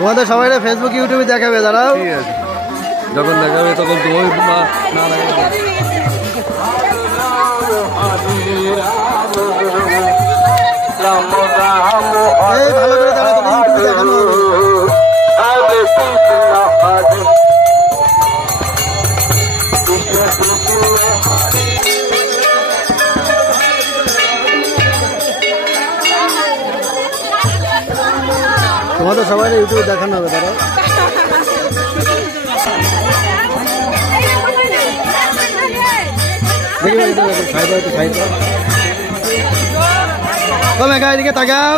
তোমাদের সবাই ফেসবুক ইউটিউবে দেখাবে, দাঁড়াও যখন দেখাবে তখন তুমি না ভালো করে দাঁড়াও, তুমি ইউটিউবে দেখানো তোমাদের সবাই ইউটিউবে দেখানো হবে, দাঁড়াও কমে গায়ে দিকে তাকাও।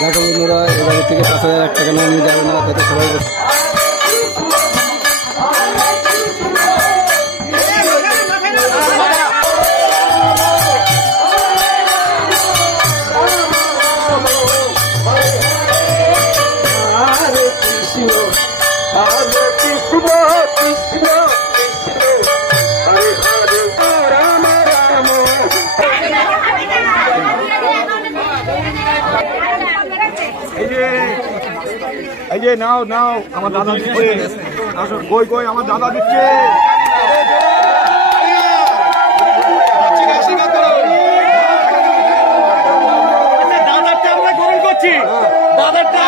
দেখো বন্ধুরা, এবারের থেকে ৫,০০০ টাকা নিয়ে যাবে না, তাতে সবাই এই যে নাও নাও, আমার দাদা দিচ্ছে, কই কই আমার দাদা দিচ্ছে। দাদারটা আমরা গ্রহণ করছি, দাদারটা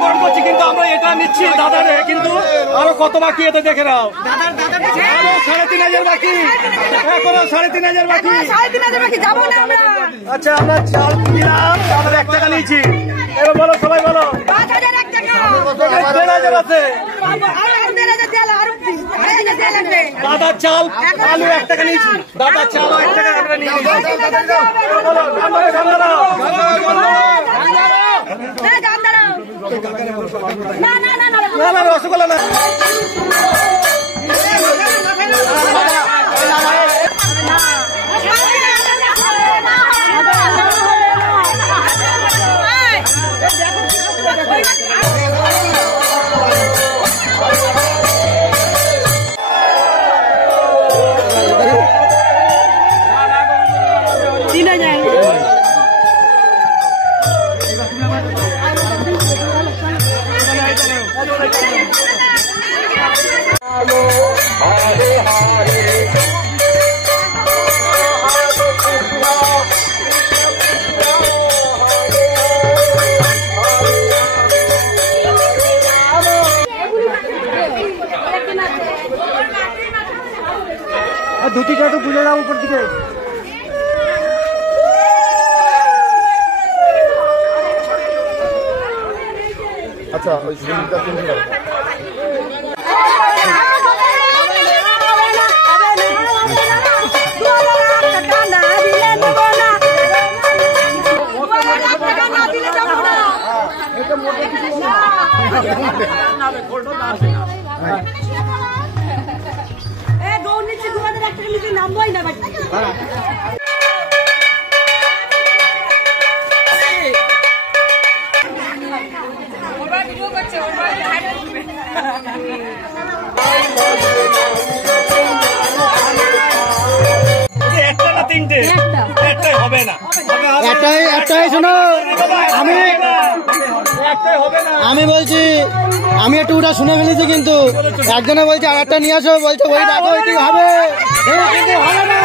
গ্রহণ করছি, কিন্তু আমরা এটা নিচ্ছি দাদারে, কিন্তু আরো কত বাকি এতে দেখে নাও। আরো ৩,৫০০ বাকি, এখনো ৩,৫০০ বাকি। আচ্ছা আমরা চাল কিনলাম, আমরা ১ টাকা নিয়েছি। এবার বলো, সবাই বলো। ৫,০০০ আছে। দাদার চাল আলু ১ টাকা নিয়েছি, দাদার চাল ১ টাকা আমরা নিয়েছি। রসগোল্লা না, ধুতিটা তো তুলে দাও উপর দিকে। আচ্ছা ওই সিলিংটা তুলে দাও। একটা না তিনটে? একটাই হবে না। একটাই শোনো, একটাই হবে না। আমি বলছি, আমি একটু ওটা শুনে ফেলেছি, কিন্তু একজনে বলছে আর একটা নিয়ে আসো, বলছে ওই দেখো এটি হবে, কিন্তু হবে না।